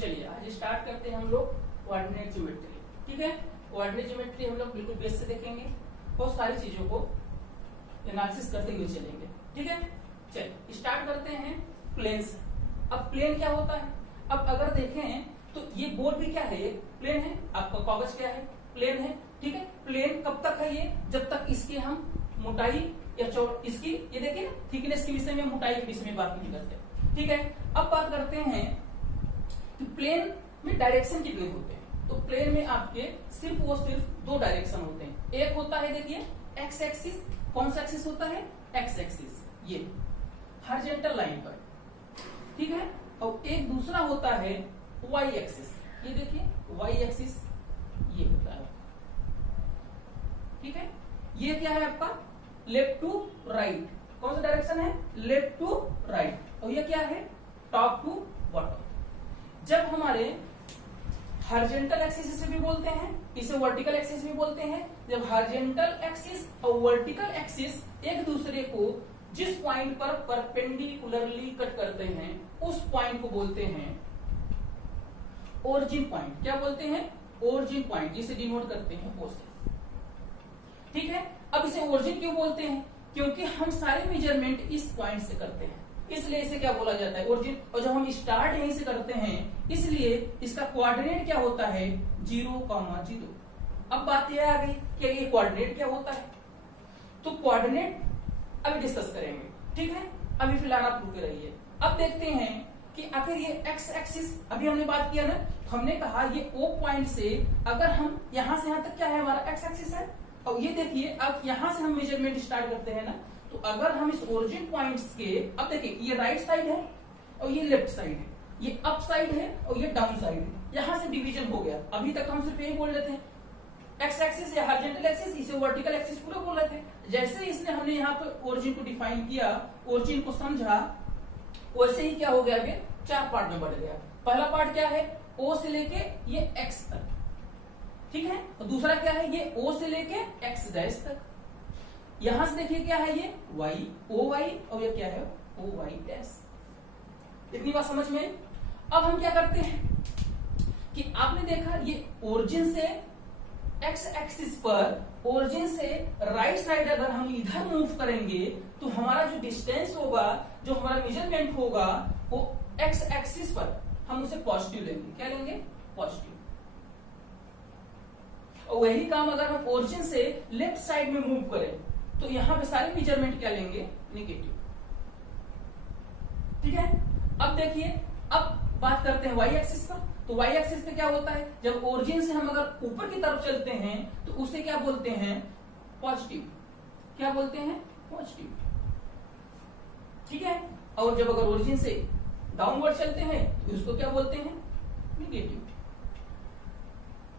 चलिए आज स्टार्ट करते हैं हम लोग कोऑर्डिनेट ज्योमेट्री। ठीक है, कोऑर्डिनेट ज्योमेट्री हम लोग बिल्कुल बेस से देखेंगे, बहुत सारी चीजों को एनालिसिस करते हुए चलेंगे। ठीक है, चलिए स्टार्ट करते हैं प्लेन से। अब प्लेन क्या होता है, अब अगर देखें तो ये बोर्ड भी क्या है, ये प्लेन है, आपका कागज क्या है, प्लेन है। ठीक है, प्लेन कब तक है ये, जब तक इसके हम मोटाई या इसकी ये देखिए ना थिकनेस के विषय में, मोटाई के विषय में बात नहीं करते। ठीक है, अब बात करते हैं कि प्लेन में डायरेक्शन कितने होते हैं। तो प्लेन में आपके सिर्फ दो डायरेक्शन होते हैं। एक होता है देखिए एक्स एक्सिस, कौन सा एक्सिस होता है, एक्स एक्सिस, ये हॉरिजॉन्टल लाइन पर। ठीक है, और एक दूसरा होता है वाई एक्सिस, ये देखिए वाई एक्सिस ये होता है। ठीक है, ये क्या है आपका लेफ्ट टू राइट, कौन सा डायरेक्शन है, लेफ्ट टू राइट। और ये क्या है टॉप टू बॉटम। जब हमारे हॉरिजॉन्टल एक्सिस इसे भी बोलते हैं, इसे वर्टिकल एक्सिस भी बोलते हैं। जब हॉरिजॉन्टल एक्सिस और वर्टिकल एक्सिस एक दूसरे को जिस पॉइंट पर परपेंडिकुलरली कट करते हैं उस पॉइंट को बोलते हैं ओरिजिन पॉइंट। क्या बोलते हैं, ओरिजिन पॉइंट, जिसे डिनोट करते हैं ओ से। ठीक है, अब इसे ओरिजिन क्यों बोलते हैं, क्योंकि हम सारे मेजरमेंट इस पॉइंट से करते हैं, इसलिए इसे क्या बोला जाता है, ओरिजिन। और जब हम स्टार्ट यहीं से करते हैं इसलिए इसका कोऑर्डिनेट क्या होता है, 0,0। अब बात यह आ गई कि ये कोऑर्डिनेट क्या होता है, तो कोऑर्डिनेट अभी डिस्कस करेंगे। ठीक है, अभी फिलहाल आप रुके रहिए। अब देखते हैं कि आखिर ये एक्स एक्सिस, अभी हमने बात किया ना, हमने कहा ये ओ पॉइंट से अगर हम यहां से यहां तक क्या है हमारा एक्स एक्सिस है। और ये देखिए अब यहां से हम मेजरमेंट स्टार्ट करते हैं ना, तो अगर हम इस ओरिजिन पॉइंट्स के, अब देखिए ये राइट साइड है और ये लेफ्ट साइड है, ये अप साइड है और ये डाउन साइड है, यहां से डिवीजन हो गया। अभी तक हम सिर्फ यही बोल रहे थे एक्स एक्सिस या हॉरिजॉन्टल एक्सिस, इसे वर्टिकल एक्सिस पूरा बोल रहे थे। जैसे इसने हमने यहाँ पे ओरिजिन को डिफाइन किया, ओरिजिन को समझा, वैसे ही क्या हो गया, आगे 4 पार्ट में बढ़ गया। पहला पार्ट क्या है, ओ से लेके ये एक्स तक। ठीक है, और दूसरा क्या है, ये ओ से लेके एक्स डैश तक। यहां से देखिए क्या है, ये वाई, ओ वाई, और ये क्या है, ओ वाई डैश। इतनी बात समझ में। अब हम क्या करते हैं कि आपने देखा ये ओरिजिन से एक्स एक्सिस पर, ओरिजिन से राइट साइड अगर हम इधर मूव करेंगे तो हमारा जो डिस्टेंस होगा, जो हमारा मेजरमेंट होगा, वो एक्स एक्सिस पर हम उसे पॉजिटिव लेंगे। क्या लेंगे, पॉजिटिव। और वही काम अगर हम ओरिजिन से लेफ्ट साइड में मूव करें तो यहां पे सारे मेजरमेंट क्या लेंगे, नेगेटिव। ठीक है, अब देखिए, अब बात करते हैं वाई एक्सिस पर। तो वाई एक्सिस पे क्या होता है, जब ओरिजिन से हम अगर ऊपर की तरफ चलते हैं तो उसे क्या बोलते हैं, पॉजिटिव। क्या बोलते हैं, पॉजिटिव। ठीक है, और जब अगर ओरिजिन से डाउनवर्ड चलते हैं तो उसको क्या बोलते हैं, नेगेटिव।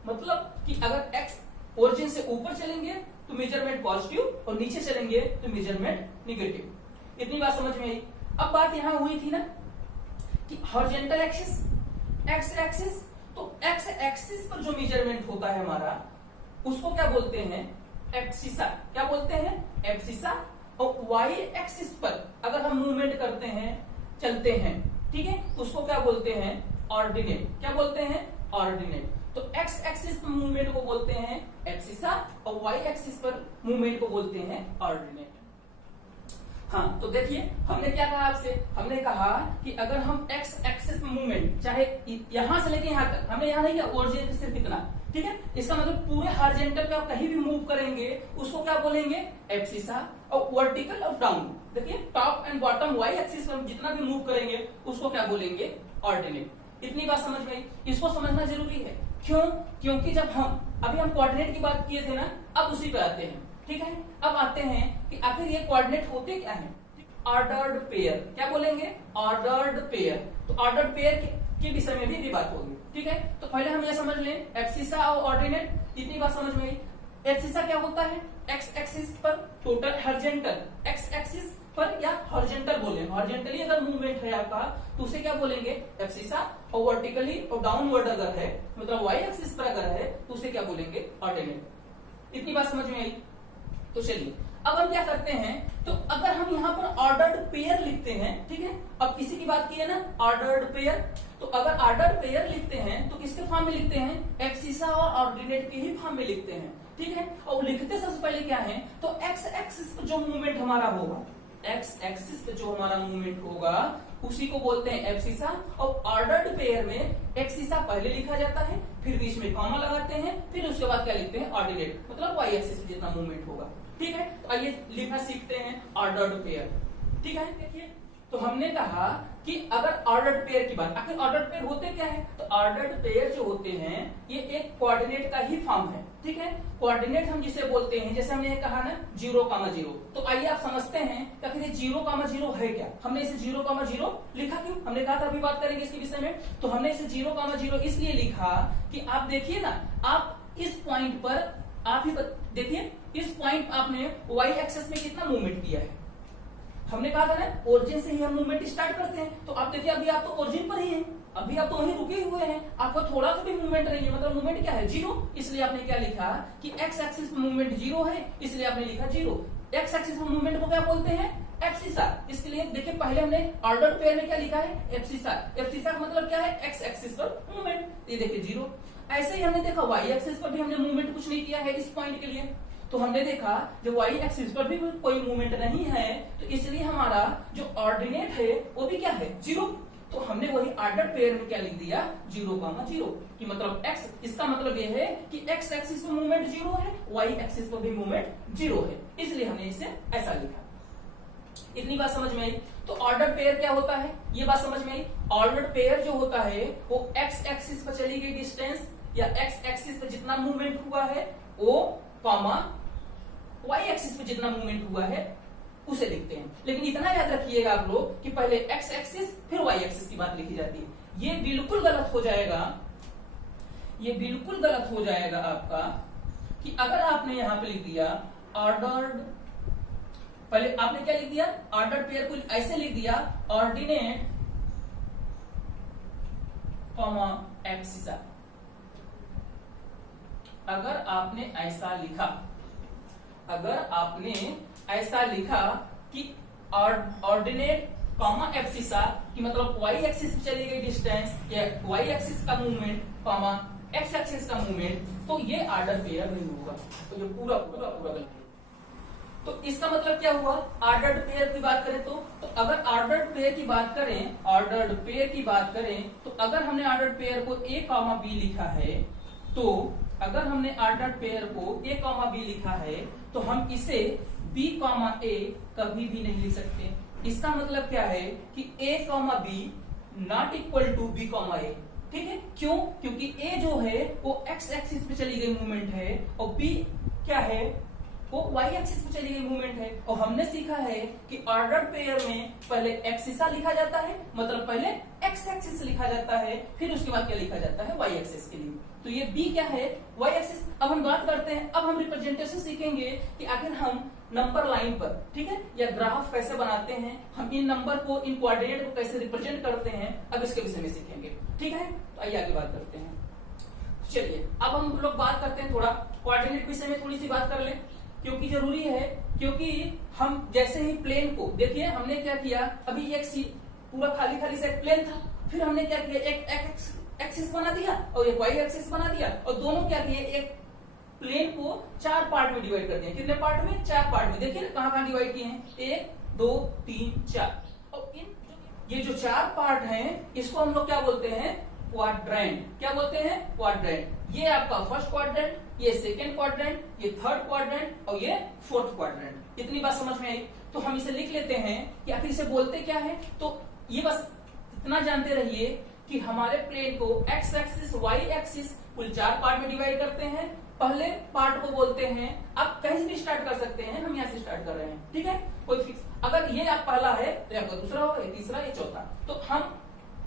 मतलब कि अगर एक्स ओरिजिन से ऊपर चलेंगे तो मेजरमेंट पॉजिटिव और नीचे चलेंगे तो मेजरमेंट नेगेटिव। इतनी बात समझ में आई। अब बात यहां हुई थी ना कि हॉरिजॉन्टल एक्सिस, एक्स एक्सिस, तो एक्स एक्सिस पर जो मेजरमेंट होता है हमारा उसको क्या बोलते हैं, एब्सिसा। क्या बोलते हैं, एब्सिसा। और वाई एक्सिस पर अगर हम मूवमेंट करते हैं, चलते हैं, ठीक है, उसको क्या बोलते हैं, ऑर्डिनेट। क्या बोलते हैं, ऑर्डिनेट। तो एक्स एक्सिस पर मूवमेंट को बोलते हैं एब्सिसा और वाई एक्सिस पर मूवमेंट को बोलते हैं ऑर्डिनेट। हाँ, तो देखिए हमने क्या कहा आपसे, हमने कहा कि अगर हम एक्स एक्सिस मूवमेंट चाहे यहां से लेके यहां तक, हमने यहां नहीं किया, ओरिजिन से कितना, ठीक है, इसका मतलब पूरे हॉरिजॉन्टल पे आप कहीं भी मूव करेंगे उसको क्या बोलेंगे, एब्सिसा। और वर्टिकल और डाउन, देखिए top and bottom Y axis पर जितना भी मूव करेंगे उसको क्या बोलेंगे, ऑर्डिनेट। इतनी बात समझ में आई। इसको समझना जरूरी है, क्यों, क्योंकि जब अभी हम कोऑर्डिनेट की बात किए थे ना, अब उसी पे आते हैं। ठीक है, अब आते हैं कि आखिर ये कोऑर्डिनेट होते क्या हैं, ऑर्डर्ड पेयर। क्या बोलेंगे, ऑर्डर्ड पेयर। तो ऑर्डर्ड पेयर के विषय में भी बात होगी। ठीक है, तो पहले हम ये समझ लें एब्सिसा और ऑर्डिनेट। इतनी बात समझ में आई। एब्सिसा क्या होता है, एक्स एक्सिस पर टोटल हॉरिजॉन्टल, एक्स एक्सिस पर या हॉरिजॉन्टल बोले, हॉरिजॉन्टली अगर मूवमेंट है आपका तो उसे क्या बोलेंगे, एब्सिसा। और वर्टिकली और डाउनवर्ड अगर है, मतलब वाई एक्सिस पर अगर है तो उसे क्या बोलेंगे, ऑर्डिनेट। इतनी बात समझ में आई। तो चलिए अब हम क्या करते हैं, तो अगर हम यहाँ पर ऑर्डर्ड पेयर लिखते हैं, ठीक है, अब किसी की बात की है ना, ऑर्डर्ड पेयर, तो अगर ऑर्डर पेयर लिखते हैं तो किसके फॉर्म में लिखते हैं, एक्सिसा और ऑर्डिनेट के ही फॉर्म में लिखते हैं, ठीक है। और लिखते सबसे पहले क्या है, तो एक्स एक्सिस पर जो मूवमेंट हमारा होगा, एक्स एक्सिस पे जो हमारा मूवमेंट होगा उसी को बोलते हैं एब्सिसा। और ऑर्डर्ड पेयर में एक्सिसा पहले लिखा जाता है, फिर बीच में कॉमा लगाते हैं, फिर उसके बाद क्या लिखते हैं, ऑर्डिनेट, मतलब वाई एक्सिस पे जितना मूवमेंट होगा, ठीक है। तो आइए लिखना सीखते हैं ऑर्डर्ड पेयर, ठीक है। देखिए तो हमने कहा कि अगर ऑर्डर्ड पेयर की बात, आखिर ऑर्डर्ड पेयर होते क्या है, तो ऑर्डर्ड पेयर जो होते हैं ये एक कोऑर्डिनेट का ही फॉर्म है, ठीक है। कोऑर्डिनेट हम जिसे बोलते हैं, जैसे हमने कहा ना 0,0, तो आइए आप समझते हैं कि आखिर 0,0 है क्या। हमने इसे 0,0 लिखा क्यों, हमने कहा था अभी बात करेंगे इसके विषय में। तो हमने इसे 0,0 इसलिए लिखा कि आप देखिए ना, आप इस पॉइंट पर आप ही देखिए, इस पॉइंट आपने वाई एक्सिस में कितना मूवमेंट किया है। हमने कहा था ना ओरिजिन से ही हम मूवमेंट स्टार्ट करते हैं, तो आप देखिए अभी आप तो ओरिजिन पर ही हैं, अभी आप तो वहीं रुके हुए हैं, आपको थोड़ा सा भी मूवमेंट नहीं है, मतलब मूवमेंट क्या है, 0। इसलिए आपने क्या लिखा कि एक्स एक्सिस पर मूवमेंट 0 है, इसलिए आपने लिखा 0। एक्स एक्सिस पर मूवमेंट को क्या बोलते हैं, एब्सिसा। इसके लिए देखिए पहले हमने ऑर्डर पेयर में क्या लिखा है, एब्सिसा। एब्सिसा का मतलब क्या है, एक्स एक्सिस पर मूवमेंट, ये देखिए 0। ऐसे ही हमने देखा वाई एक्सिस पर भी हमने मूवमेंट कुछ नहीं किया है इस पॉइंट के लिए, तो हमने देखा जब वाई एक्सिस पर भी कोई मूवमेंट नहीं है, तो इसलिए हमारा जो ऑर्डिनेट है वो भी क्या है, 0। तो हमने वही ऑर्डर पेयर में क्या लिख दिया, 0,0 कि मतलब x, इसका मतलब ये है कि x एक्सिस पर मूवमेंट 0 है, y एक्सिस पर भी मूवमेंट 0 है, इसलिए हमने इसे ऐसा लिखा। इतनी बात समझ में आई। तो ऑर्डर पेयर क्या होता है, ये बात समझ में आई। ऑर्डर पेयर जो होता है वो x एक्सिस पर चली गई डिस्टेंस या x एक्सिस पर जितना मूवमेंट हुआ है वो कॉमा y एक्सिस पे जितना मूवमेंट हुआ है उसे लिखते हैं। लेकिन इतना याद रखिएगा आप लोग कि पहले x एक्सिस फिर y एक्सिस की बात लिखी जाती है। ये बिल्कुल गलत हो जाएगा, ये बिल्कुल गलत हो जाएगा आपका कि अगर आपने यहां पे लिख दिया ऑर्डर्ड, पहले आपने क्या लिख दिया, ऑर्डर्ड पेयर को ऐसे लिख दिया ऑर्डिनेट कॉमा एब्सिसा। अगर आपने ऐसा लिखा, अगर आपने ऐसा लिखा कि ऑर्डिनेट कॉमा एब्सिसा कि मतलब y एक्सिस पे चली गई डिस्टेंस या y एक्सिस का मूवमेंट कॉमा x एक्सिस का मूवमेंट, तो ये ऑर्डर पेयर नहीं होगा, तो ये पूरा पूरा पूरा गलत है। तो इसका मतलब क्या हुआ, ऑर्डर्ड पेयर की बात करें तो अगर ऑर्डर्ड पेयर की बात करें, ऑर्डर्ड पेयर की बात करें तो अगर हमने ऑर्डर्ड पेयर को a कॉमा b लिखा है, तो अगर हमने ऑर्डर्ड पेयर को a कॉमा b लिखा है तो हम इसे b कॉमा a कभी भी नहीं लिख सकते। इसका मतलब क्या है कि a comma b not equal to b comma a, ठीक है। क्यों, क्योंकि a जो है वो x एक्सिस पे चली गई मूवमेंट है और b क्या है, वो y एक्सिस पे चली गई मूवमेंट है। और हमने सीखा है कि ऑर्डर पेयर में पहले एक्सिसा लिखा जाता है, मतलब पहले x एक्सिस लिखा जाता है, फिर उसके बाद क्या लिखा जाता है, y एक्सिस के लिए। तो ये b क्या है, y एक्सिस। अब हम बात करते हैं, अब हम रिप्रेजेंटेशन सीखेंगे कि आखिर हम नंबर लाइन पर, ठीक है, या ग्राफ कैसे बनाते हैं, हम इन नंबर को, इन कोऑर्डिनेट को कैसे रिप्रेजेंट करते हैं, अब इसके विषय में सीखेंगे, ठीक है। तो आइए आगे बात करते हैं। चलिए अब हम लोग बात करते हैं, थोड़ा कोऑर्डिनेट विषय में थोड़ी सी बात कर लें, क्योंकि जरूरी है। क्योंकि हम जैसे ही प्लेन को देखिए, हमने क्या किया, अभी एक सी पूरा खाली खाली सा एक प्लेन था, फिर हमने क्या किया, एक एक्सिस बना दिया और एक वाई एक्सिस बना दिया, और दोनों क्या किए, एक प्लेन को 4 पार्ट में डिवाइड कर दिया। कितने पार्ट में, 4 पार्ट में। देखिए कहां कहां डिवाइड किए हैं, 1 2 3 4। और ये जो 4 पार्ट हैं इसको हम लोग क्या बोलते हैं, क्वाड्रेंट। क्या बोलते हैं, क्वाड्रेंट। ये आपका फर्स्ट क्वाड्रेंट, ये सेकंड क्वाड्रेंट, ये थर्ड क्वाड्रेंट और ये फोर्थ क्वाड्रेंट। इतनी बात समझ में आई। तो हम इसे लिख लेते हैं कि आखिर इसे बोलते क्या है। तो ये बस इतना जानते रहिए कि हमारे प्लेन को एक्स एक्सिस वाई एक्सिस कुल 4 पार्ट में डिवाइड करते हैं। पहले पार्ट को बोलते हैं, आप कहीं से भी स्टार्ट कर सकते हैं, हम यहाँ से स्टार्ट कर रहे हैं, ठीक है, कोई फिक्स। अगर ये आप पहला है तो आपका दूसरा होगा, ये तीसरा, ये चौथा, तो हम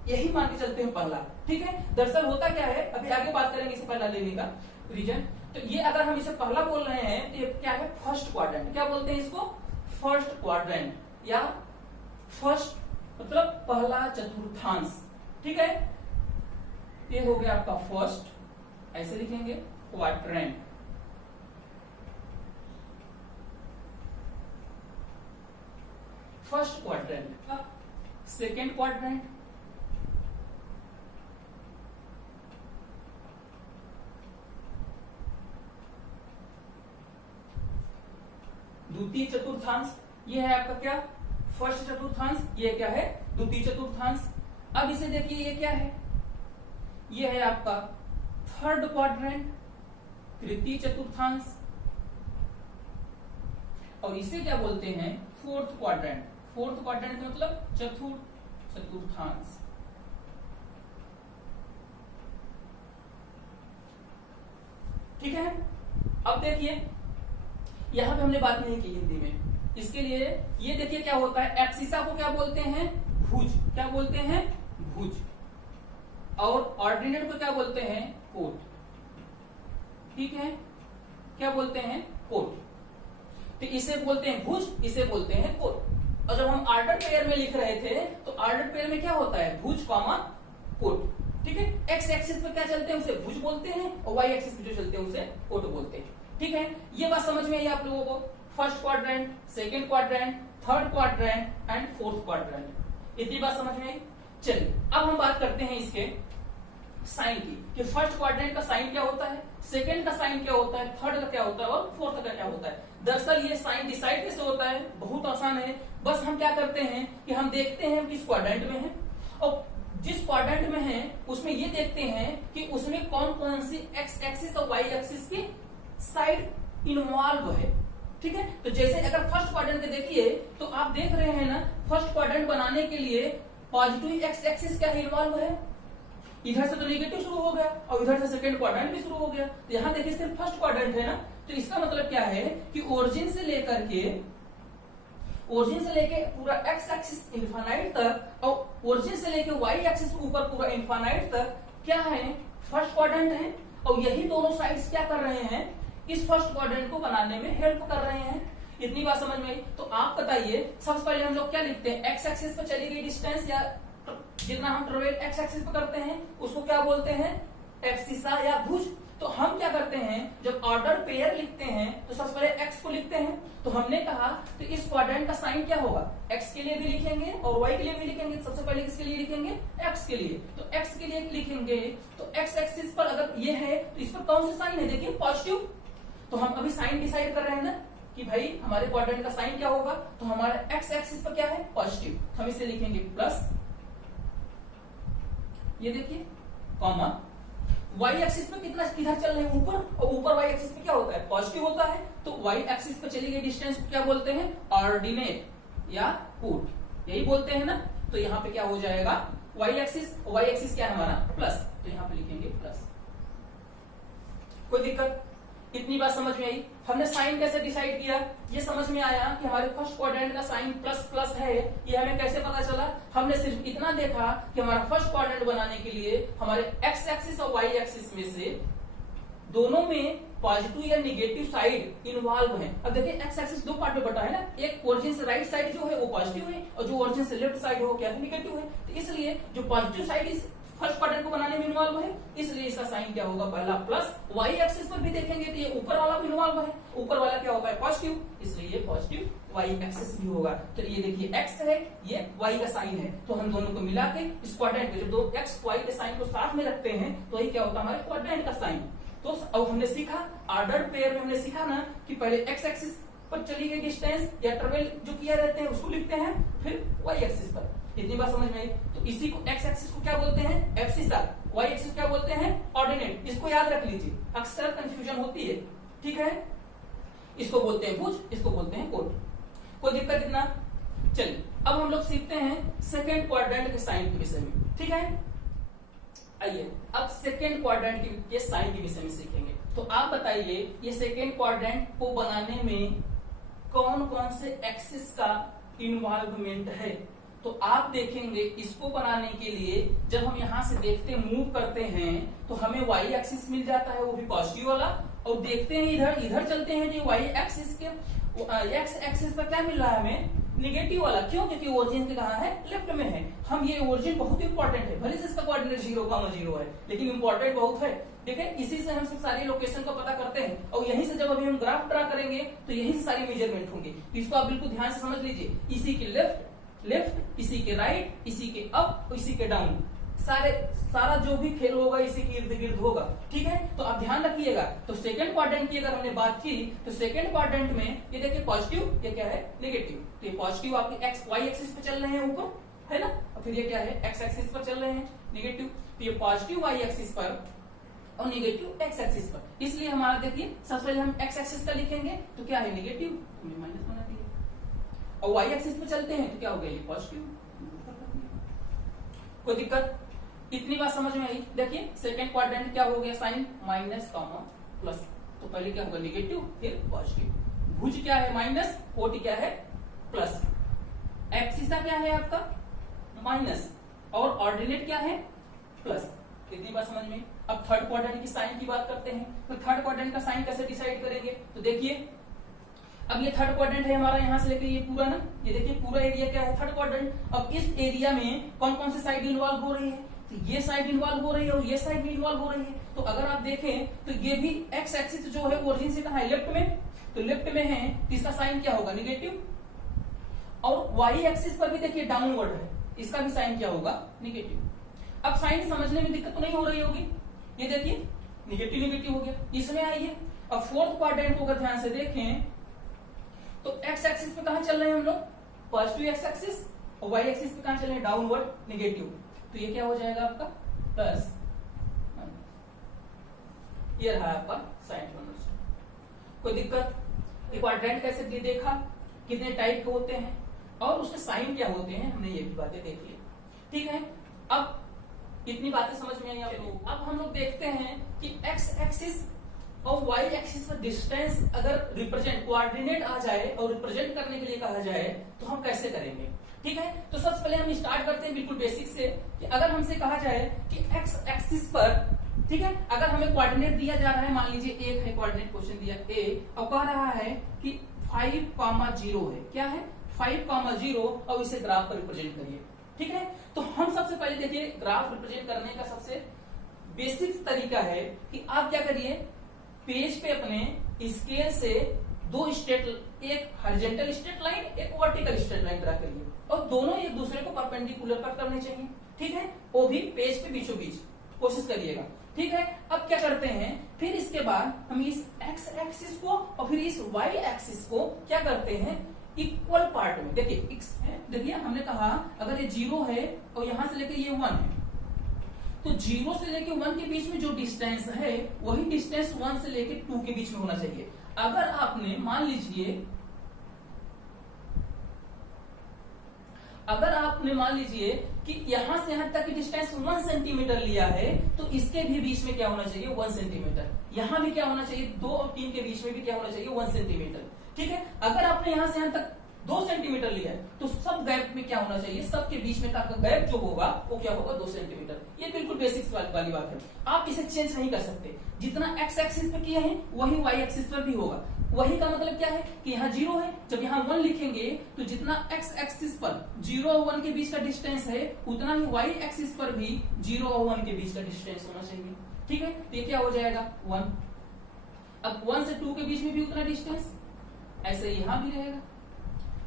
यही मान के चलते हैं पहला, ठीक है। दरअसल होता क्या है, अभी आगे बात करेंगे इसे पहला लेने का रीजन। तो ये अगर हम इसे पहला बोल रहे हैं तो ये क्या है, फर्स्ट क्वाड्रेंट। क्या बोलते हैं इसको, फर्स्ट क्वाड्रेंट या फर्स्ट मतलब पहला चतुर्थांश, ठीक है। ये हो गया आपका फर्स्ट, ऐसे लिखेंगे quadrant. First quadrant, second quadrant, द्वितीय चतुर्थांश, ये है आपका क्या फर्स्ट चतुर्थांश, ये क्या है द्वितीय चतुर्थांश। अब इसे देखिए ये क्या है, ये है आपका थर्ड क्वाड्रेंट, तृतीय चतुर्थांश, और इसे क्या बोलते हैं फोर्थ क्वाड्रेंट। फोर्थ क्वाड्रेंट का मतलब चतुर्थ चतुर्थांश। ठीक है, अब देखिए यहां पे हमने बात नहीं की हिंदी में, इसके लिए ये देखिए क्या होता है, एक्सिसा को क्या बोलते हैं भुज, क्या बोलते हैं भुज, और ऑर्डिनेट को क्या बोलते हैं कोट। ठीक है, क्या बोलते हैं कोट। तो इसे बोलते हैं भुज, इसे बोलते हैं कोट। और जब हम ऑर्डर पेयर में लिख रहे थे तो ऑर्डर पेयर में क्या होता है भुज कॉमा कोट। ठीक है, एक्स एक्सिस पे क्या चलते हैं उसे भुज बोलते हैं, और वाई एक्सिस पे जो चलते हैं उसे कोट बोलते हैं। ठीक है, ये बात समझ में आई आप लोगों को। First quadrant, second quadrant, third quadrant and fourth quadrant, इतनी बात समझ में आई। चलिए अब हम बात करते हैं इसके साइन की, कि फर्स्ट क्वाड्रेंट का साइन क्या होता है, सेकंड का साइन क्या होता है, थर्ड का क्या होता है और फोर्थ का क्या होता है। दरअसल ये साइन डिसाइड कैसे होता है, बहुत आसान है। बस हम क्या करते हैं कि हम देखते हैं किस क्वाड्रेंट में है, और जिस क्वाड्रेंट में है उसमें ये देखते हैं कि उसमें कौन कौन सी एक्स एक्सिस और वाई एक्सिस की साइड इन्वॉल्व है। ठीक है, तो जैसे अगर फर्स्ट क्वाड्रेंट के देखिए तो आप देख रहे हैं ना, फर्स्ट क्वाड्रेंट बनाने के लिए पॉजिटिव एक्स एक्सिस क्या इन्वॉल्व है, इधर से तो नेगेटिव शुरू हो गया और इधर से सेकंड क्वाड्रेंट भी शुरू हो गया। तो यहां देखिए सिर्फ फर्स्ट क्वाड्रेंट है ना, तो इसका मतलब क्या है कि ओरिजिन से लेकर पूरा एक्स एक्सिस इन्फानाइट तक और ओरिजिन से लेकर वाई एक्सिस ऊपर पूरा इन्फानाइट तक क्या है फर्स्ट क्वाड्रेंट है, और यही दोनों साइड्स क्या कर रहे हैं इस फर्स्ट क्वाड्रेंट को बनाने में हेल्प कर रहे हैं। इतनी बात समझ में आई। तो आप बताइए सबसे पहले हम लोग क्या लिखते हैं, एक्स एक्सिस पर चली गई डिस्टेंस या जितना हम ट्रेवल एक्स एक्सिस पे करते हैं उसको क्या बोलते हैं एक्सिसा या भुज। तो हम क्या करते हैं जब ऑर्डर पेयर लिखते हैं तो सबसे पहले एक्स को लिखते हैं। तो हमने कहा तो इस क्वाड्रेंट का साइन क्या होगा, एक्स के लिए भी लिखेंगे और वाई के लिए भी लिखेंगे। सबसे पहले किसके लिए लिखेंगे, एक्स के लिए। तो एक्स के लिए लिखेंगे तो एक्स एक्सिस पर अगर ये है तो इस पर कौन सा साइन है, देखिए पॉजिटिव। तो हम अभी साइन डिसाइड कर रहे हैं ना कि भाई हमारे क्वाड्रेंट का साइन क्या होगा, तो हमारा एक्स एक्सिस पर क्या है पॉजिटिव, हम इसे लिखेंगे प्लस, ये देखिए कॉमा, वाई एक्सिस पे कितना किधर चल रहे हैं ऊपर, और ऊपर वाई एक्सिस पे क्या होता है पॉजिटिव होता है। तो वाई एक्सिस पे चली गई डिस्टेंस को क्या बोलते हैं ऑर्डिनेट या कोट, यही बोलते हैं ना। तो यहाँ पे क्या हो जाएगा वाई एक्सिस क्या है हमारा प्लस, तो यहाँ पे लिखेंगे प्लस। कोई दिक्कत, इतनी बात समझ में आई। हमने साइन कैसे डिसाइड किया, ये समझ में आया कि हमारे फर्स्ट क्वाड्रेंट का साइन प्लस प्लस है। ये हमें कैसे पता चला, हमने सिर्फ इतना देखा कि हमारा फर्स्ट क्वाड्रेंट बनाने के लिए हमारे एक्स एक्सिस और वाई एक्सिस में से दोनों में पॉजिटिव या निगेटिव साइड इन्वॉल्व है। अब देखिए एक्स एक्सिस दो पार्ट में बटा है ना, एक ओरिजिन से राइट साइड जो है वो पॉजिटिव है और जो ओरिजिन से लेफ्ट साइड है वो क्या है निगेटिव है। तो इसलिए जो पॉजिटिव साइड इस फर्स्ट क्वाड्रेंट को बनाने में इन्वॉल्व है, इसलिए इसका साइन क्या होगा पहला प्लस। वाई एक्सिस पर भी देखेंगे तो ये ऊपर वाला भी इन्वॉल्व है, ऊपर वाला क्या होगा पॉजिटिव, इसलिए ये पॉजिटिव वाई एक्सिस भी होगा। तो ये देखिए एक्स है, ये वाई का साइन है, तो हम दोनों को मिला के इस क्वाड्रेंट में जब दो एक्स वाई के साइन को साथ में रखते हैं तो ये क्या होता है हमारे क्वाड्रेंट का साइन। तो अब हमने सीखा ऑर्डर पेयर में, हमने सीखा ना कि पहले एक्स एक्सिस पर चली गई डिस्टेंस या ट्रेवल जो किया रहते हैं उसको लिखते हैं, फिर वाई एक्सिस पर। इतनी बात समझ में आई। तो इसी को एक्स एक्सिस को क्या बोलते हैं एब्सिसा, वाई एक्सिस क्या बोलते हैं ऑर्डिनेट। इसको याद रख लीजिए, अक्सर कंफ्यूजन होती है। ठीक है, इसको बोलते हैं भुज, इसको बोलते हैं कोट। कोई दिक्कत इतना। चलिए अब हम लोग सीखते हैं सेकेंड क्वाड्रेंट के साइन के विषय में। ठीक है, आइए अब सेकेंड क्वाड्रेंट के साइन के विषय में सीखेंगे। तो आप बताइए ये सेकेंड क्वाड्रेंट को बनाने में कौन कौन से एक्सिस का इन्वॉल्वमेंट है। तो आप देखेंगे इसको बनाने के लिए जब हम यहां से देखते मूव करते हैं तो हमें वाई एक्सिस मिल जाता है, वो भी पॉजिटिव वाला, और देखते हैं इधर चलते हैं जो वाई एक्सिस के एक्स एक्सिस पर क्या मिल रहा है हमें निगेटिव वाला। क्यों, क्योंकि ओरिजिन कहाँ है लेफ्ट में है। हम ये ओरिजिन बहुत इंपॉर्टेंट है, भले से इसका कोऑर्डिनेट 0,0 है लेकिन इंपॉर्टेंट बहुत है। देखिए इसी से हम सारी लोकेशन को पता करते हैं और यहीं से जब अभी हम ग्राफ ड्रा करेंगे तो यहीं से सारी मेजरमेंट होंगे। तो इसको आप बिल्कुल ध्यान से समझ लीजिए, इसी के लेफ्ट, इसी के राइट, इसी के अप, इसी के डाउन, सारा जो भी खेल होगा इसी के इर्द गिर्द होगा। ठीक है, तो आप ध्यान रखिएगा। तो सेकंड क्वाड्रेंट की अगर हमने बात की तो सेकंड क्वाड्रेंट में ये देखिए पॉजिटिव, ये क्या है नेगेटिव। तो ये पॉजिटिव आपके एक्स वाई एक्सिस पे चल रहे हैं ऊपर, है ना, और फिर ये क्या है एक्स एक्सिस पर चल रहे हैं नेगेटिव। तो ये पॉजिटिव वाई एक्सिस पर और नेगेटिव एक्स एक्सिस पर। इसलिए हमारा देखिए सबसे पहले हम एक्स एक्सिस का लिखेंगे तो क्या है नेगेटिव, माइनस बना दिए, और वाई एक्सिस पे चलते हैं तो क्या हो गया ये पॉजिटिव। कोई दिक्कत? इतनी बात समझ में आई। देखिए सेकंड क्वाड्रेंट क्या हो गया, साइन माइनस कॉमा प्लस। तो पहले क्या होगा नेगेटिव फिर पॉजिटिव। भुज क्या है माइनस, कोटि क्या है प्लस, एक्सिसा क्या है आपका माइनस और ऑर्डिनेट क्या है प्लस। कितनी बात समझ में। अब थर्ड क्वाड्रेंट की साइन की बात करते हैं। तो थर्ड क्वाड्रेंट का साइन कैसे डिसाइड करेंगे, तो देखिए अब ये थर्ड क्वाड्रेंट है हमारा, यहां से लेकर ये पूरा ना, ये देखिए पूरा एरिया क्या है थर्ड क्वाड्रेंट। अब इस एरिया में कौन कौन सी साइड इन्वॉल्व हो रही है, तो ये साइड इन्वॉल्व हो रही है और ये साइड भी इन्वॉल्व हो रही है। तो अगर आप देखें तो ये भी एक्स एक्सिस जो है ओरिजिन से कहां है लेफ्ट में, तो लेफ्ट में है तो इसका साइन क्या होगा नेगेटिव। और वाई एक्सिस पर भी देखिए डाउनवर्ड है, इसका भी साइन क्या होगा नेगेटिव। अब साइन समझने में दिक्कत तो नहीं हो रही होगी, ये देखिए नेगेटिव नेगेटिव हो गया, इसमें आइए। अब फोर्थ क्वाड्रेंट को अगर ध्यान से देखें तो एक्स एक्सिस पे कहां चल रहे हैं हम लोग पॉजिटिव एक्स एक्सिस, और वाई एक्सिस पे कहां चल रहे हैं डाउनवर्ड नेगेटिव। तो ये क्या हो जाएगा आपका प्लस, ये रहा आपका साइन कन्वर्जन। कोई दिक्कत? क्वाड्रेंट कैसे देखा, कितने टाइप के होते हैं और उसके साइन क्या होते हैं, हमने ये भी बातें देख ली। ठीक है, अब इतनी बातें समझ में आई आप लोग। अब हम लोग देखते हैं कि एक्स एक्सिस और वाई एक्सिस पर डिस्टेंस अगर रिप्रेजेंट कोऑर्डिनेट आ जाए और रिप्रेजेंट करने के लिए कहा जाए तो हम कैसे करेंगे। ठीक है, तो सबसे पहले हम स्टार्ट करते हैं बिल्कुल बेसिक से कि अगर हमसे कहा जाए कि एक्स एक्सिस पर, ठीक है, अगर हमें कोऑर्डिनेट दिया जा रहा है, मान लीजिए एक है कोऑर्डिनेट क्वेश्चन दिया ए और कह रहा है कि 5,0 है, क्या है 5,0 और इसे ग्राफ पर रिप्रेजेंट करिए। ठीक है, तो हम सबसे पहले देखिए ग्राफ रिप्रेजेंट करने का सबसे बेसिक तरीका है कि आप क्या करिए, पेज पे अपने स्केल से दो स्ट्रेट, एक हॉरिजॉन्टल स्ट्रेट लाइन एक वर्टिकल स्ट्रेट लाइन ड्रा करिए और दोनों एक दूसरे को परपेंडिकुलर कट करने चाहिए। ठीक है, वो भी पेज पे बीचों बीच कोशिश करिएगा। ठीक है, अब क्या करते हैं, फिर इसके बाद हम इस एक्स एक्सिस को और फिर इस वाई एक्सिस को क्या करते हैं इक्वल पार्ट में। देखिए देखिए हमने कहा अगर ये 0 है और यहां से लेके ये 1 है तो 0 से लेके 1 के बीच में जो डिस्टेंस है वही डिस्टेंस 1 से लेके 2 के बीच में होना चाहिए। अगर आपने मान लीजिए कि यहां से यहां तक की डिस्टेंस 1 सेंटीमीटर लिया है तो इसके भी बीच में क्या होना चाहिए 1 सेंटीमीटर। यहां भी क्या होना चाहिए 2 और 3 के बीच में भी क्या होना चाहिए 1 सेंटीमीटर। ठीक है, अगर आपने यहां से यहां तक 2 सेंटीमीटर लिया है तो सब गैप में क्या होना चाहिए, सबके बीच में का गैप जो होगा वो क्या होगा 2 सेंटीमीटर। ये बिल्कुल बेसिक्स वाली बात है, आप इसे चेंज नहीं कर सकते। जितना एक्स एक्सिस पे किए हैं वही वाई एक्सिस पर भी होगा। वही का मतलब क्या है कि यहाँ 0 है, जब यहाँ 1 लिखेंगे तो जितना एक्स एक्सिस पर 0 और 1 के बीच का डिस्टेंस है उतना ही वाई एक्सिस पर भी 0 और 1 के बीच का डिस्टेंस होना चाहिए। ठीक है, तो ये क्या हो जाएगा 1। अब 1 से 2 के बीच में भी उतना डिस्टेंस, ऐसे यहां भी रहेगा।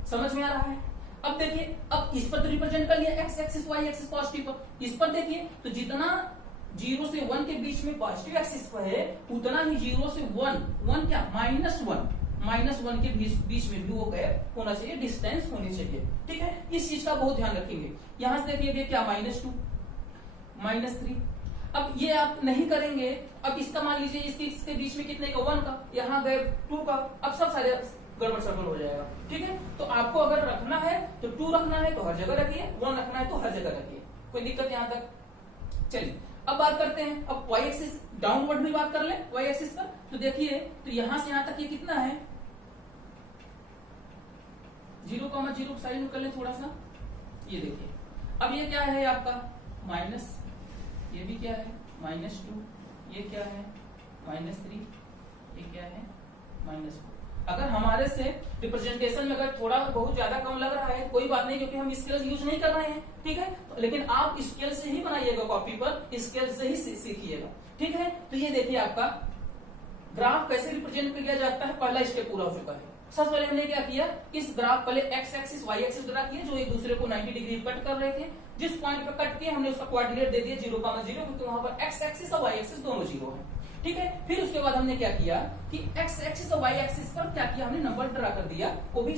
समझ में आ रहा है? अब देखिए, अब इस पर तो रिप्रेजेंट कर लिया X axis Y axis positive पर, इस पर देखिए तो जितना 0 से 1 के बीच में पॉजिटिव एक्सिस पर है उतना ही 0 से 1 क्या -1 के बीच में भी वो गैप होना चाहिए, डिस्टेंस होनी चाहिए। ठीक है, इस चीज का बहुत ध्यान रखेंगे। यहां से देखिए क्या -2 -3। अब ये आप नहीं करेंगे, अब इसका मान लीजिए इसके बीच में कितने का 1 का, यहाँ गैप 2 का, अब सब सारे गड़बड़ सड़बड़ हो जाएगा। ठीक है, तो आपको अगर रखना है तो 2 रखना है तो हर जगह रखिए, 1 रखना है तो हर जगह रखिए, कोई दिक्कत यहां तक। चलिए अब बात करते हैं, अब वाई एक्सिस डाउनवर्ड भी बात कर ले वाई एक्सिस पर। तो देखिए तो यहां से यहां तक ये कितना है 0,0 साइड में कर ले थोड़ा सा, ये देखिए। अब ये क्या है आपका माइनस, ये भी क्या है -2, ये क्या है -3, ये क्या है -4। अगर हमारे से रिप्रेजेंटेशन में अगर थोड़ा बहुत ज्यादा कम लग रहा है कोई बात नहीं, क्योंकि हम स्केल यूज नहीं कर रहे हैं। ठीक है, तो लेकिन आप स्केल से ही बनाइएगा, कॉपी पर स्केल से ही सीखिएगा। ठीक है, तो ये देखिए आपका ग्राफ कैसे रिप्रेजेंट किया जाता है, पहला स्टेप पूरा हो चुका है। सबसे पहले हमने क्या किया, इस ग्राफ पहले X axis Y axis draw किया जो एक दूसरे को 90 डिग्री कट कर रहे थे। जिस पॉइंट पे कट किए हमने उसका कोऑर्डिनेट दे दिया 0, 0 क्योंकि वहां पर एक्स एक्सिस और वाई एक्सिस दोनों 0 है। ठीक है, फिर उसके बाद हमने क्या किया कि एक्स एक्सिस और वाई एक्सिस पर क्या किया, हमने नंबर ड्रा कर दिया, वो भी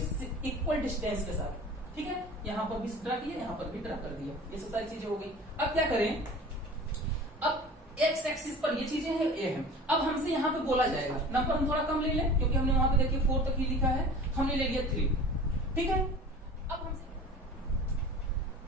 इक्वल डिस्टेंस के साथ। ठीक है, यहां पर भी ड्रा किया, यहां पर भी ड्रा कर दिया, ये सब सारी चीजें हो गई। अब क्या करें, अब एक्स एक्सिस पर ये चीजें हैं, ये है। अब हमसे यहाँ पे बोला जाएगा, नंबर हम थोड़ा कम ले लें क्योंकि हमने वहां पे देखिए 4 तक ही लिखा है, हमने ले लिया 3। ठीक है,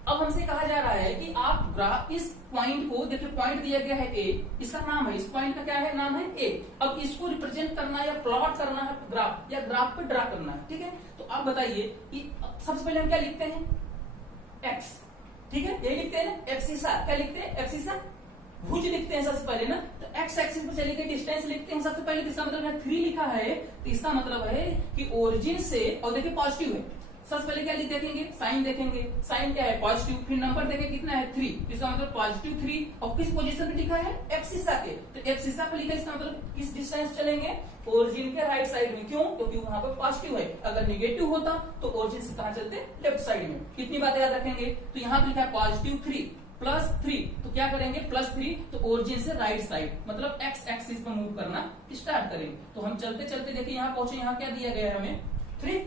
अब हमसे कहा जा रहा है कि आप ग्राफ इस पॉइंट को देखिए, पॉइंट दिया गया है ए, इसका नाम है, इस पॉइंट का क्या है, नाम है ए। अब इसको रिप्रेजेंट करना है या प्लॉट करना है ग्राफ, या ग्राफ पे ड्रा करना है। ठीक है, तो आप बताइए कि सबसे पहले हम क्या लिखते हैं, एक्स। ठीक है, ये लिखते हैं ना, एक्सिसा, क्या लिखते हैं, एक्सिसा भुज लिखते हैं सबसे पहले ना। तो एक्स एक्सिस पर चले गए डिस्टेंस लिखते हैं सबसे पहले, इसका मतलब है 3 लिखा है, तो इसका मतलब है कि ओरिजिन से, और देखिए पॉजिटिव है, सबसे पहले क्या देखेंगे, साइन देखेंगे, साइन क्या है, पॉजिटिव, फिर नंबर देखेंगे कितना है 3, इसका मतलब पॉजिटिव 3, और किस पोजीशन पे लिखा है, एक्सिसा के, तो एक्सिसा पे लिखा है, इसका मतलब किस डिस्टेंस चलेंगे, ओरिजिन के राइट साइड में। क्यों, क्योंकि वहां पर पॉजिटिव है, अगर निगेटिव होता तो ओरिजिन से कहां चलते, लेफ्ट साइड में। कितनी बातें याद रखेंगे, तो यहाँ पे लिखा है पॉजिटिव 3 प्लस 3, तो क्या करेंगे, प्लस 3, तो ओरिजिन से राइट साइड, मतलब एक्स एक्सिस पर मूव करना स्टार्ट करेंगे। तो हम चलते चलते देखिए यहाँ पहुंचे, यहाँ क्या दिया गया है हमें 3,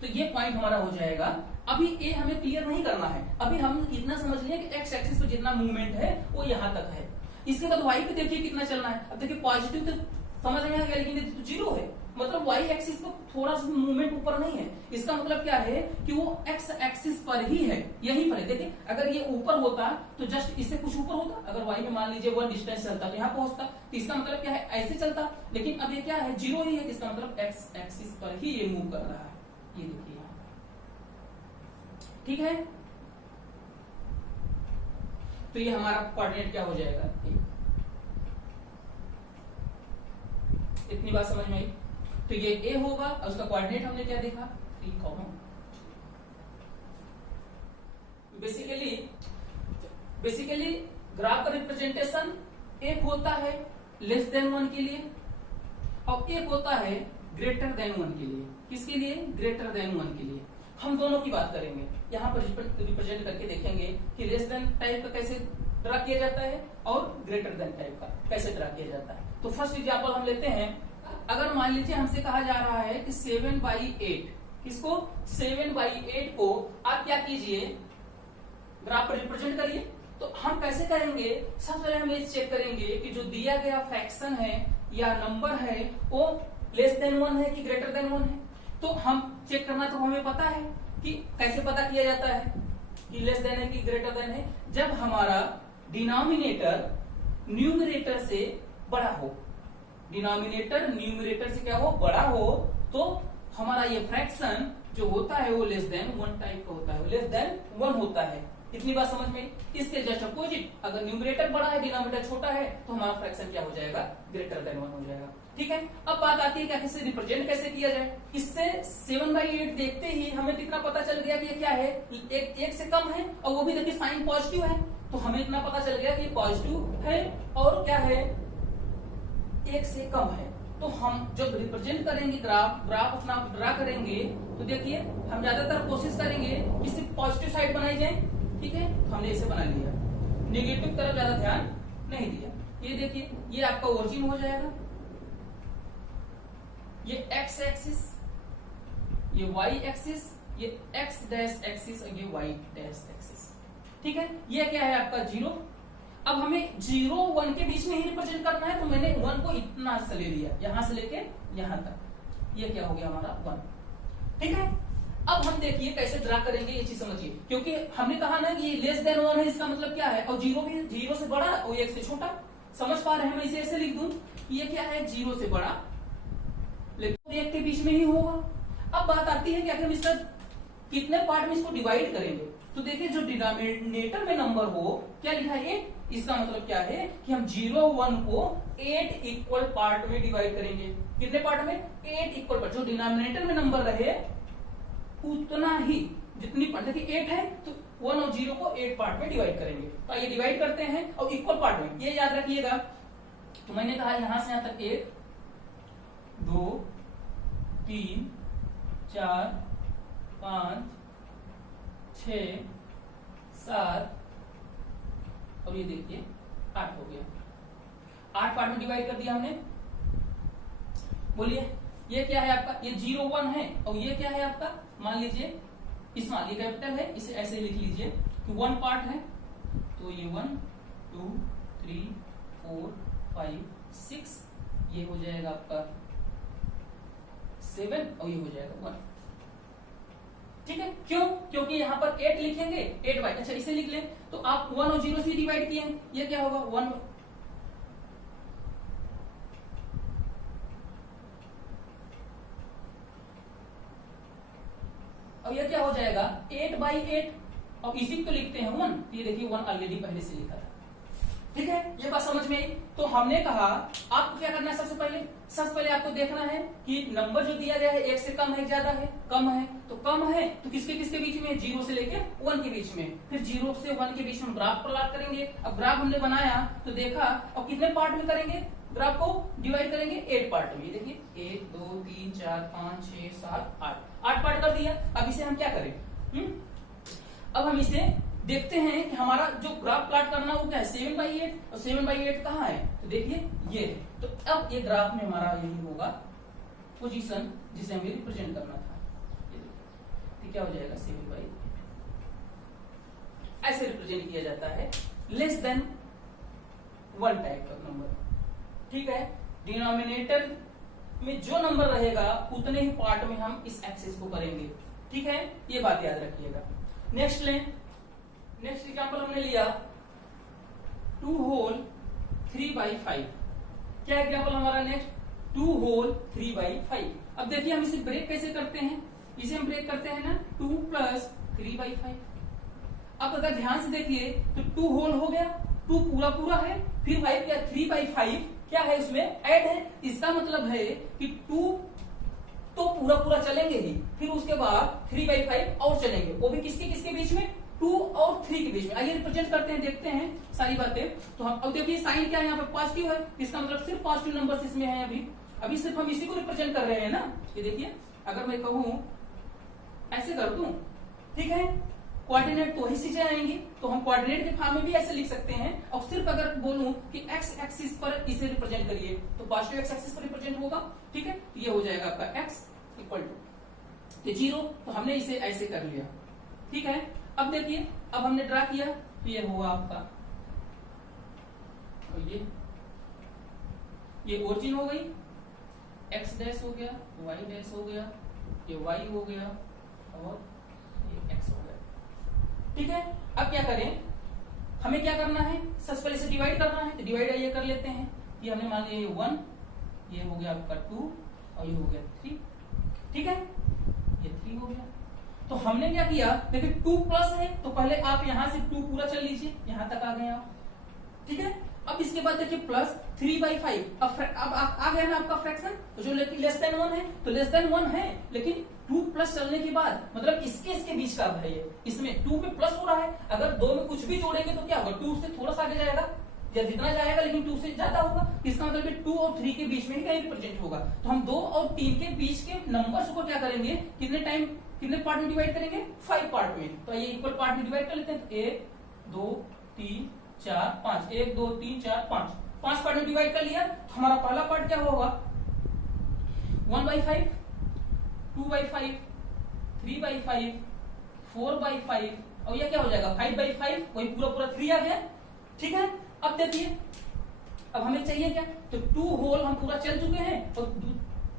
तो ये पॉइंट हमारा हो जाएगा। अभी ए हमें क्लियर नहीं करना है, अभी हम इतना समझ लिया कि एक्स एक्सिस पर जितना मूवमेंट है वो यहाँ तक है। इसके बाद वाई पे देखिए कितना चलना है। अब देखिए पॉजिटिव तो समझ में आ गया, लेकिन तो 0 है, मतलब वाई एक्सिस पर थोड़ा सा मूवमेंट ऊपर नहीं है। इसका मतलब क्या है कि वो एक्स एक्सिस पर ही है, यहीं पर है। देखिए अगर ये ऊपर होता तो जस्ट इससे कुछ ऊपर होता, अगर वाई में मान लीजिए 1 डिस्टेंस चलता तो यहाँ पहुंचता, तो इसका मतलब क्या है, ऐसे चलता, लेकिन अब ये क्या है, 0 ही है, इसका मतलब एक्स एक्सिस पर ही ये मूव कर रहा है। ये देखिए यहाँ, ठीक है, तो ये हमारा कोऑर्डिनेट क्या हो जाएगा, इतनी बात समझ में आई। तो ये ए होगा और उसका कोऑर्डिनेट हमने क्या देखा, 3, बेसिकली ग्राफ का रिप्रेजेंटेशन एक होता है लेस देन 1 के लिए, और एक होता है ग्रेटर देन 1 के लिए। किसके लिए, ग्रेटर देन 1 के लिए। हम दोनों की बात करेंगे, यहाँ पर रिप्रेजेंट करके देखेंगे कि लेस देन टाइप का कैसे ड्रा किया जाता है और ग्रेटर देन टाइप का कैसे ड्रा किया जाता है। तो फर्स्ट एग्जांपल हम लेते हैं, अगर मान लीजिए हमसे कहा जा रहा है कि 7/8, किसको, 7/8 को आप क्या कीजिए, ग्राफ पर रिप्रेजेंट करिए। तो हम कैसे करेंगे, सबसे पहले हम ये चेक करेंगे कि जो दिया गया फ्रैक्शन है या नंबर है वो लेस देन 1 है कि ग्रेटर देन 1 है। तो हम चेक करना तो हमें पता है कि कैसे पता किया जाता है कि लेस देन है कि ग्रेटर देन है, जब हमारा डिनोमिनेटर न्यूमरेटर से बड़ा हो, डिनोमिनेटर न्यूमरेटर से क्या हो, बड़ा हो, तो हमारा ये फ्रैक्शन जो होता है वो लेस देन 1 टाइप का होता है, लेस देन 1 होता है। इतनी बात समझ में। इसके जस्ट अपोजिट, अगर न्यूमरेटर बड़ा है डिनोमिनेटर छोटा है तो हमारा फ्रैक्शन क्या हो जाएगा, ग्रेटर देन 1 हो जाएगा। ठीक है, अब बात आती है कि कैसे रिप्रेजेंट कैसे किया जाए। इससे 7/8 देखते ही हमें कितना पता चल गया कि ये क्या है, एक से कम है, और वो भी देखिए साइन पॉजिटिव है, तो हमें इतना पता चल गया कि ये पॉजिटिव है और क्या है, 1 से कम है। तो हम जब रिप्रेजेंट करेंगे ग्राफ अपना ड्रा करेंगे, तो देखिए हम ज्यादातर कोशिश करेंगे कि सिर्फ पॉजिटिव साइड बनाई जाए। ठीक है, हमने इसे बना लिया, नेगेटिव तरफ ज्यादा ध्यान नहीं दिया। ये देखिए, ये आपका ओरिजिन हो जाएगा, ये एक्स एक्सिस, ये वाई एक्सिस, ये एक्स डैश एक्सिस और ये वाई डैश एक्सिस। ठीक है, ये क्या है आपका 0। अब हमें 0 1 के बीच में ही रिप्रेजेंट करना है, तो मैंने 1 को इतना से ले लिया, यहां से लेके यहां तक, ये क्या हो गया हमारा 1। ठीक है, अब हम देखिए कैसे ड्रा करेंगे, ये चीज समझिए, क्योंकि हमने कहा ना कि ये लेस देन 1 है, इसका मतलब क्या है, और 0 भी 0 से बड़ा और 1 से छोटा। समझ पा रहे हैं, मैं इसे ऐसे लिख दूं, ये क्या है 0 से बड़ा लेकिन 1 के बीच में ही होगा। अब बात आती है कि अगर हम इसका कितने पार्ट में इसको डिवाइड करेंगे, तो देखिए जो डिनोमिनेटर में नंबर हो, क्या लिखा है 8, इसका मतलब क्या है कि हम 0 1 को 8 इक्वल पार्ट में डिवाइड करेंगे। कितने पार्ट में, 8 इक्वल पार्ट, जो डिनोमिनेटर में नंबर रहे उतना ही, जितनी पार्ट, देखिए 8 है तो 1 और 0 को 8 पार्ट में डिवाइड करेंगे। तो ये डिवाइड करते हैं और इक्वल पार्ट में, ये याद रखिएगा। तो मैंने कहा यहां से यहां तक 1 2 3 4 5 6 7 और ये देखिए 8 हो गया। 8 पार्ट में डिवाइड कर दिया हमने। बोलिए ये क्या है आपका, ये 0 1 है और ये क्या है आपका, मान लीजिए स्मॉल, ये कैपिटल है, इसे ऐसे लिख लीजिए कि 1 पार्ट है तो ये 1 2 3 4 5 6, ये हो जाएगा आपका 7 और ये हो जाएगा 1। ठीक है, क्यों? क्योंकि यहाँ पर 8 लिखेंगे, 8 बाई, अच्छा इसे लिख लें तो आप 1 और 0 से डिवाइड किए हैं, ये क्या होगा 1, और ये क्या हो जाएगा 8 बाई 8 और इसी को लिखते हैं 1, ये देखिए 1 ऑलरेडी पहले से लिखा था। ठीक है, ये बात समझ में आई। तो हमने कहा आपको क्या करना है, सबसे पहले आपको देखना है कि नंबर जो दिया गया है 1 से कम है ज्यादा है, कम है, तो कम है तो किसके किसके बीच में, 0 से लेके 1 के बीच में, फिर 0 से 1 के बीच में ग्राफ प्लॉट करेंगे। अब ग्राफ हमने बनाया तो देखा, और कितने पार्ट में करेंगे, ग्राफ को डिवाइड करेंगे 8 पार्ट में। देखिए 1 2 3 4 5 6 7 8 पार्ट कर दिया। अब इसे हम क्या करें, अब हम इसे देखते हैं कि हमारा जो ग्राफ प्लॉट करना वो क्या है 7 बाई 8, और 7 बाई 8 कहाँ है, तो देखिए ये है। तो अब ये ग्राफ में हमारा यही होगा पोजीशन जिसे हमें रिप्रेजेंट करना था। ये देखिए क्या हो जाएगा 7 बाई, ऐसे रिप्रेजेंट किया जाता है लेस देन 1 टाइप का नंबर। ठीक है, डिनोमिनेटर में जो नंबर रहेगा उतने ही पार्ट में हम इस एक्सिस को करेंगे। ठीक है, ये बात याद रखिएगा। नेक्स्ट लें, नेक्स्ट एग्जांपल हमने लिया 2 होल 3 बाई 5। क्या एग्जांपल हमारा नेक्स्ट 2 होल 3 बाई 5। अब देखिए हम इसे ब्रेक कैसे करते हैं, इसे हम ब्रेक करते हैं ना 2 प्लस 3 बाई 5। अब अगर ध्यान से देखिए तो 2 होल हो गया, 2 पूरा पूरा है, फिर 5 क्या 3 बाई 5 क्या है, उसमें ऐड है। इसका मतलब है कि 2 तो पूरा पूरा चलेंगे ही, फिर उसके बाद 3 बाई 5 और चलेंगे, वो भी किसके किसके बीच में, 2 और 3 के बीच में। आइए रिप्रेजेंट करते हैं, देखते हैं सारी बातें। तो हम अब देखिए साइन क्या है, यहाँ पे पॉजिटिव है, इसका मतलब सिर्फ पॉजिटिव नंबर्स इसमें है। अभी सिर्फ हम इसी को रिप्रेजेंट कर रहे हैं ना। ये देखिए अगर मैं कहूं ऐसे कर दूं, ठीक है, कोऑर्डिनेट तो वही चीजें आएंगी, तो हम कोऑर्डिनेट के फॉर्म में भी ऐसे लिख सकते हैं। और सिर्फ अगर बोलूं कि एक्स एक्सिस पर इसे रिप्रेजेंट करिए तो पॉजिटिव एक्स एक्सिस पर रिप्रेजेंट होगा। ठीक है, तो ये हो जाएगा आपका एक्स इक्वल टू 0, तो हमने इसे ऐसे कर लिया। ठीक है, अब देखिए अब हमने ड्रा किया तो ये हुआ आपका, और ये ओरिजिन हो गई, एक्स डैश हो गया, वाई डैश हो गया, ये वाई हो गया और ये एक्स हो गया। ठीक है, अब क्या करें, हमें क्या करना है, सबसे पहले से डिवाइड करना है, तो डिवाइड ये कर लेते हैं। ये हमने मान लिया ये 1, ये हो गया आपका 2 और ये हो गया 3। ठीक है, ये 3 हो गया। तो हमने क्या किया, देखिए 2 प्लस है तो पहले आप यहां से 2 पूरा चल लीजिए, यहां तक आ गए आप। ठीक है, अब इसके बाद देखिए प्लस 3 बाई 5, अब आ गया ना आपका फ्रैक्शन, तो जो लेस देन 1 है तो लेस देन 1 है, लेकिन 2 प्लस चलने के बाद मतलब इसके बीच का है ये, इसमें 2 पे प्लस हो रहा है। अगर 2 में कुछ भी जोड़ेंगे तो क्या होगा, 2 से थोड़ा सा आगे जाएगा या जितना जाएगा, लेकिन 2 से ज्यादा होगा। इसका मतलब 2 और 3 के बीच में ही कहीं रिप्रेजेंट होगा। तो हम 2 और 3 के बीच के नंबर्स को क्या करेंगे, कितने पार्ट में डिवाइड करेंगे, 5 पार्ट में। तो ये इक्वल पार्ट में डिवाइड कर लेते हैं, 1 2 3 4 5, 1 2 3 4 5 पार्ट में डिवाइड कर लिया। तो हमारा पहला पार्ट क्या होगा 1 बाई 5, 2 बाई 5, 3 बाई 5, 4 बाई 5 और ये क्या हो जाएगा 5 बाई 5, वही पूरा पूरा 3 आ गया। ठीक है, अब देखिए अब हमें चाहिए क्या, तो 2 होल हम पूरा चल चुके हैं और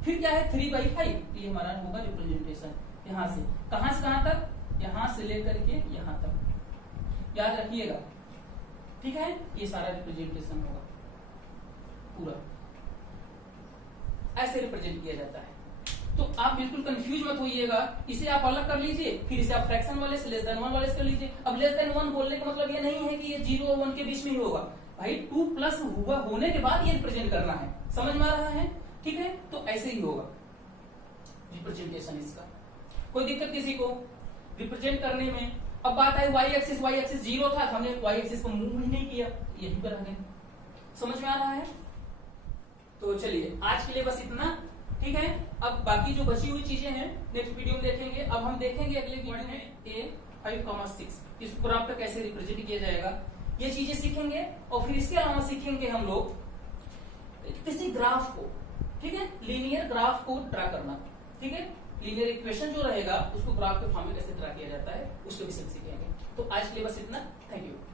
फिर क्या है 3 बाई 5, ये हमारा होगा रिप्रेजेंटेशन। यहां से कहां तक, यहां से लेकर के यहां तक, याद रखिएगा। ठीक है, ये सारा रिप्रेजेंटेशन होगा पूरा, ऐसे रिप्रेजेंट किया जाता है। तो आप बिल्कुल कंफ्यूज मत होइएगा, इसे आप अलग कर लीजिए, फिर इसे आप फ्रैक्शन वाले से लेस देन 1 वाले से कर लीजिए। अब लेस देन 1 बोलने का मतलब ये नहीं है कि ये 0 और 1 के बीच में ही होगा भाई, 2 प्लस हुआ होने के बाद ये रिप्रेजेंट करना है, समझ में आ रहा है। ठीक है, तो ऐसे ही होगा रिप्रेजेंटेशन इसका, कोई दिक्कत किसी को रिप्रेजेंट करने में। अब बात है वाई एक्सिस 0 था, हमने वाई एक्सिस को मूव ही नहीं किया, यहीं पर आ गए। समझ में आ रहा है। तो चलिए आज के लिए बस इतना। ठीक है। अब बाकी जो बची हुई चीजें हैं नेक्स्ट वीडियो में देखेंगे। अब हम देखेंगे अगले वीडियो में A5,6 इस ग्राफ का कैसे रिप्रेजेंट किया जाएगा, ये चीजें सीखेंगे। और फिर इसके अलावा सीखेंगे हम लोग किसी ग्राफ को, ठीक है, लीनियर ग्राफ को ड्रा करना, ठीक है, लीनियर इक्वेशन जो रहेगा उसको ग्राफ के फॉर्म में कैसे ड्रा किया जाता है उसको भी सीखेंगे। तो आज के लिए बस इतना। Thank you.